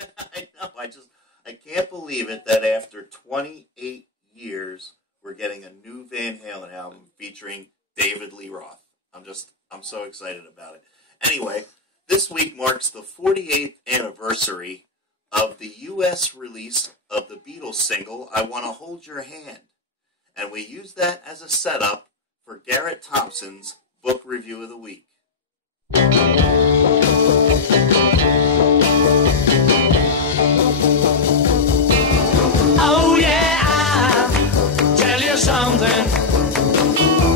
I know, I can't believe it that after 28 years, we're getting a new Van Halen album featuring David Lee Roth. I'm so excited about it. Anyway, this week marks the 48th anniversary of the U.S. release of the Beatles single, I Want to Hold Your Hand. And we use that as a setup for Garrett Thompson's book review of the week. Oh yeah, I'll tell you something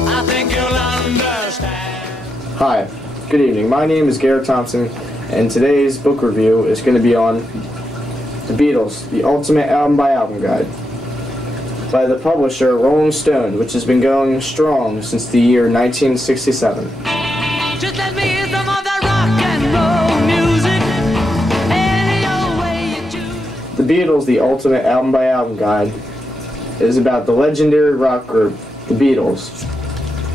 I think you'll understand. Hi, good evening. My name is Garrett Thompson, and today's book review is going to be on The Beatles, the Ultimate Album by Album Guide, by the publisher Rolling Stone, which has been going strong since the year 1967. Just let me hear some of that rock and roll music. Any old way you choose. The Beatles, the Ultimate Album by Album Guide, is about the legendary rock group, The Beatles.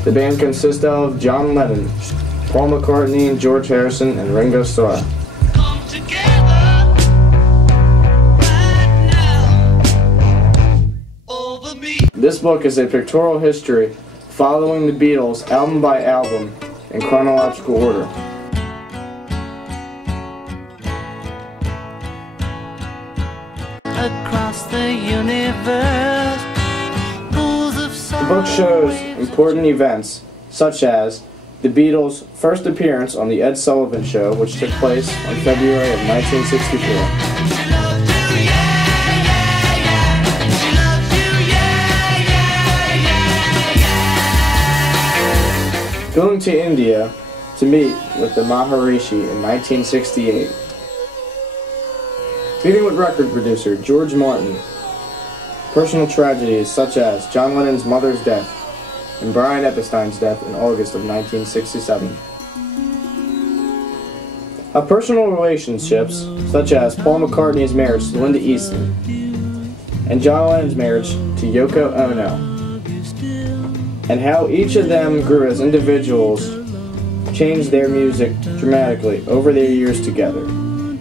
The band consists of John Lennon, Paul McCartney, George Harrison, and Ringo Starr. Come together right now over me. This book is a pictorial history following the Beatles album by album in chronological order. Across the universe, The book shows important events such as the Beatles' first appearance on The Ed Sullivan Show, which took place on February of 1964. Going to India to meet with the Maharishi in 1968. Meeting with record producer George Martin. Personal tragedies such as John Lennon's mother's death and Brian Epstein's death in August of 1967. Personal relationships such as Paul McCartney's marriage to Linda Easton and John Lennon's marriage to Yoko Ono, and how each of them grew as individuals, changed their music dramatically over their years together.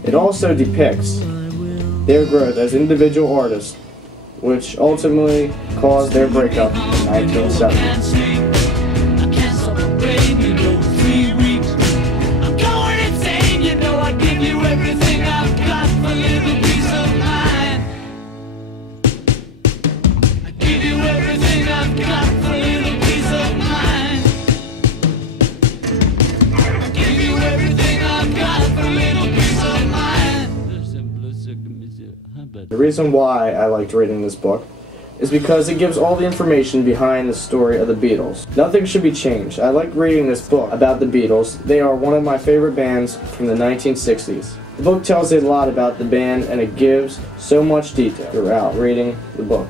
It also depicts their growth as individual artists, which ultimately caused their breakup in 1970. The reason why I liked reading this book is because it gives all the information behind the story of the Beatles. Nothing should be changed. I like reading this book about the Beatles. They are one of my favorite bands from the 1960s. The book tells a lot about the band, and it gives so much detail throughout reading the book.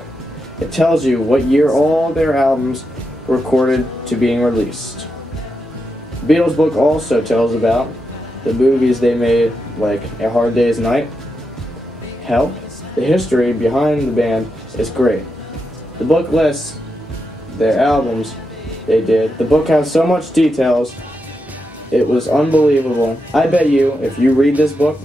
It tells you what year all their albums were recorded to being released. The Beatles book also tells about the movies they made, like A Hard Day's Night, Help. The history behind the band is great. The book lists their albums they did. The book has so much details, it was unbelievable. I bet you, if you read this book,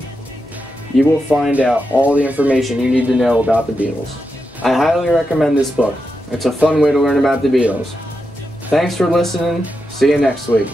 you will find out all the information you need to know about the Beatles. I highly recommend this book. It's a fun way to learn about the Beatles. Thanks for listening. See you next week.